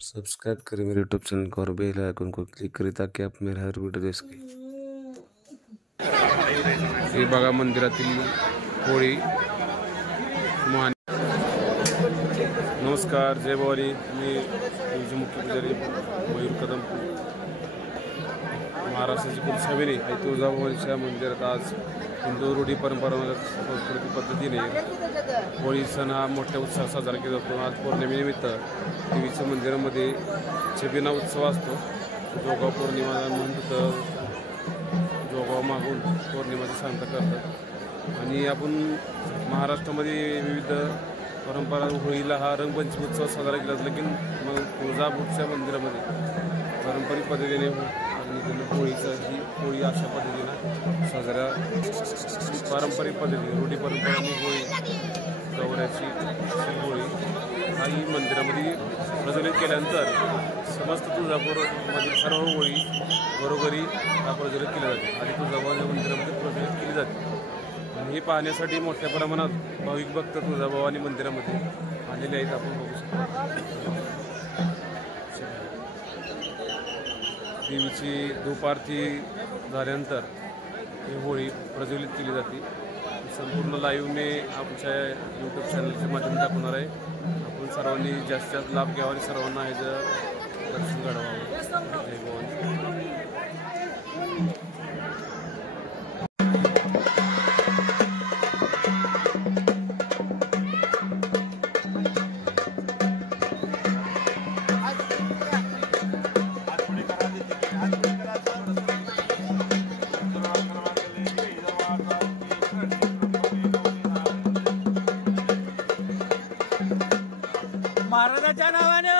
Subscribe करें मेरे YouTube channel को और बेल आइकन को क्लिक करें ताकि आप मेरे हर वीडियो देख सकें। हे बघा मंदिरातील होळी। नमस्कार, जय भवानी। मी मुख्य पुजारी मयूर कदम, महाराष्ट्राची कुलस्वामिनी आई तुळजाभवानीच्या मंदिरात आज हिंदू रूढी परंपरागत सांस्कृतिक पद्धतीने होळी सण हा मोठ्या उत्साहात साजरा केला जातो। आज पौर्णिमेनिमित्त देवीच्या मंदिरामध्ये छबिना उत्सव असतो। जोगाव पौर्णिमा म्हणतात, जोगाव मागून पौर्णिमाची सांगता करतात। आणि आपण महाराष्ट्रामध्ये विविध परंपरा होळीला हा रंगपंचमी उत्सव साजरा केला जातो, लेकिन मग तुळजापूरच्या मंदिरामध्ये पारंपरिक पद्धतीने होळीचं ही होळी अशा पद्धतीनं साजरा पारंपरिक पद्धतीने रूढी परंपरांनी होळी गवऱ्याची होळी हाही मंदिरामध्ये प्रज्वलित केल्यानंतर समस्त तुळजापूरमधील सर्व होळी घरोघरी प्रज्वलित केल्या जाते आणि तुळजाभवानी मंदिरामध्ये प्रज्वलित केली जाते। आणि हे पाहण्यासाठी मोठ्या प्रमाणात भाविक भक्त तुळजाभवानी मंदिरामध्ये आलेले आहेत। आपण बघू शकतो देवीची धूप आरती झाल्यानंतर ही होळी प्रज्वलित केली जाते। संपूर्ण लाईव्हने आमच्या यूट्यूब चॅनलच्या माध्यमातून दाखवणार आहे। आपण सर्वांनी जास्तीत जास्त लाभ घ्यावा आणि सर्वांना ह्याचं दर्शन घडवावं। जय भवानी। महाराजाच्या नावाने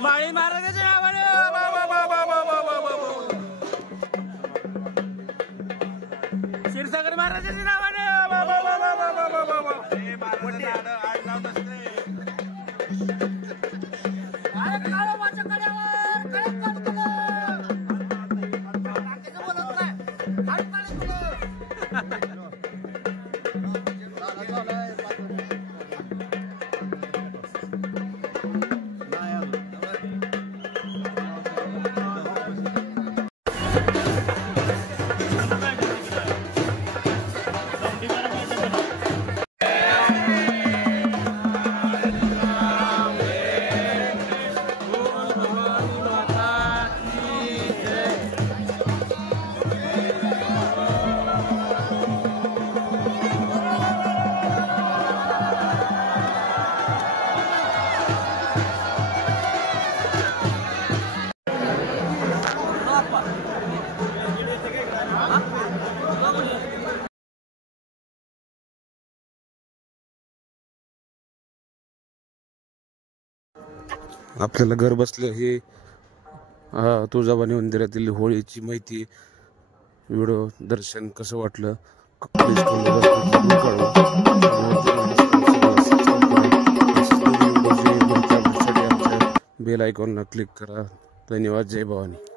माळी महाराजाच्या नावाने क्षीरसागर महाराजाच्या नावाने आपल्याला घर बसल्या हे तुळजाभवानी मंदिरातील होळीची माहिती व्हिडिओ दर्शन कसं वाटलं बेल आयकॉनला क्लिक करा। धन्यवाद। जय भवानी।